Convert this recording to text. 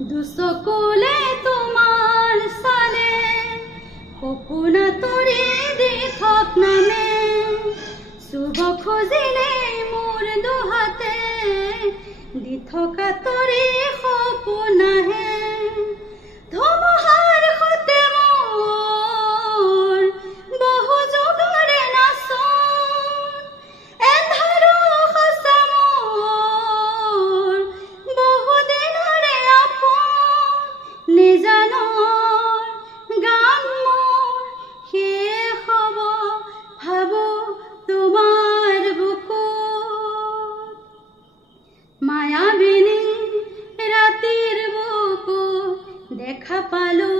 দুচকুলে তোমাৰ চালে সপোনা তৰি দিঠক নামে চুব খুজিলে মোৰ দুহাতে দি থকা তৰি সপোনাহে ধুমুহাৰ সতে মোৰ বহু যুগৰে নাচোন এন্ধাৰো সঁচা মোৰ বহু দিনৰে আপোন নিজানৰ গান মোৰ শেষ হ'ব ভাবো তোমাৰ বুকুত মায়াবিনী ৰাতিৰ বুকুত দেখা পালো